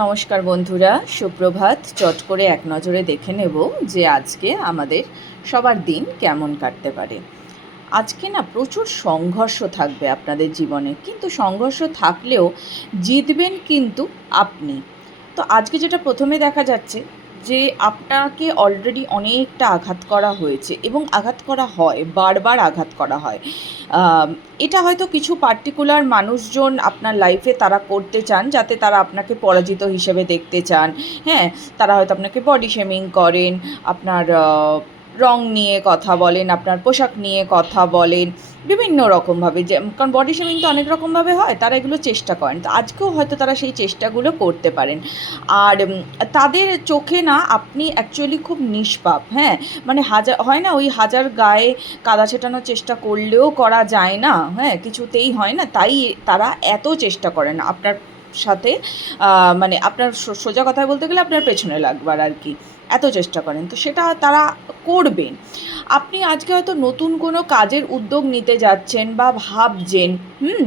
নমস্কার বন্ধুরা, সুপ্রভাত। চট করে এক নজরে দেখে নেব যে আজকে আমাদের সবার দিন কেমন কাটতে পারে। আজকে না প্রচুর সংঘর্ষ থাকবে আপনাদের জীবনে, কিন্তু সংঘর্ষ থাকলেও জিতবেন কিন্তু আপনি। তো আজকে যেটা প্রথমে দেখা যাচ্ছে যে আপনাকে অলরেডি অনেকটা আঘাত করা হয়েছে এবং আঘাত করা হয়, বারবার আঘাত করা হয়। এটা হয়তো কিছু পার্টিকুলার মানুষজন আপনার লাইফে তারা করতে চান যাতে তারা আপনাকে পরাজিত হিসেবে দেখতে চান। হ্যাঁ তারা হয়তো আপনাকে বডি শেমিং করেন, আপনার রং নিয়ে কথা বলেন, আপনার পোশাক নিয়ে কথা বলেন, বিভিন্ন রকমভাবে যে, কারণ বডি শেমিং তো অনেক রকমভাবে হয়, তারা এগুলো চেষ্টা করেন। তো আজকেও হয়তো তারা সেই চেষ্টাগুলো করতে পারেন। আর তাদের চোখে না আপনি অ্যাকচুয়ালি খুব নিষ্পাপ হ্যাঁ? মানে হাজার, হয় না ওই হাজার গায়ে কাদা ছেটানোর চেষ্টা করলেও করা যায় না হ্যাঁ? কিছুতেই হয় না, তাই তারা এত চেষ্টা করেন। আপনার সাথে মানে আপনার সোজা কথা বলতে গেলে আপনার পেছনে লাগবার আর কি। এত চেষ্টা করেন। তো সেটা তারা করবেন। আপনি আজকে হয়তো নতুন কোনো কাজের উদ্যোগ নিতে যাচ্ছেন বা ভাবছেন, হুম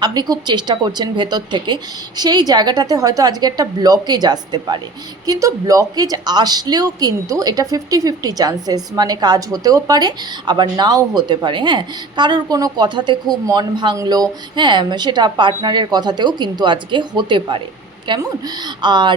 আপনি খুব চেষ্টা করছেন ভেতর থেকে, সেই জায়গাটাতে হয়তো আজকে একটা ব্লকেজ আসতে পারে। কিন্তু ব্লকেজ আসলেও কিন্তু এটা ফিফটি ফিফটি চান্সেস মানে কাজ হতেও পারে, আবার নাও হতে পারে হ্যাঁ? কারোর কোনো কথাতে খুব মন ভাঙলো হ্যাঁ সেটা পার্টনারের কথাতেও কিন্তু আজকে হতে পারে। কেমন? আর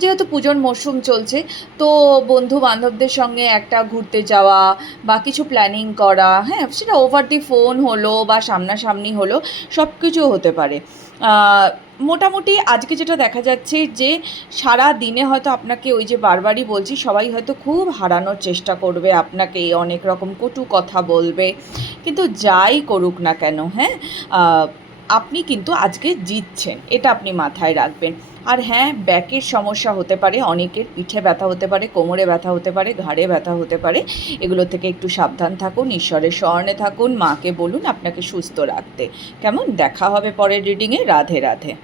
যেহেতু পুজোর মরশুম চলছে, তো বন্ধু বান্ধবদের সঙ্গে একটা ঘুরতে যাওয়া বা কিছু প্ল্যানিং করা হ্যাঁ সেটা ওভার দি ফোন হলো বা সামনাসামনি হলো সব কিছু হতে পারে। মোটামুটি আজকে যেটা দেখা যাচ্ছে যে, সারা দিনে হয়তো আপনাকে ওই যে বারবারই বলছি, সবাই হয়তো খুব হারানোর চেষ্টা করবে আপনাকে, অনেক রকম কটু কথা বলবে, কিন্তু যাই করুক না কেন হ্যাঁ? আপনি কিন্তু আজকে জিতছেন, এটা আপনি মাথায় রাখবেন। আর হ্যাঁ ব্যাকের সমস্যা হতে পারে, অনেকের পিঠে ব্যথা হতে পারে, কোমরে ব্যথা হতে পারে, ঘাড়ে ব্যথা হতে পারে। এগুলো থেকে একটু সাবধান থাকুন, ঈশ্বরের স্মরণে থাকুন, মাকে বলুন আপনাকে সুস্থ রাখতে। কেমন? দেখা হবে পরের রিডিংয়ে রাধে রাধে।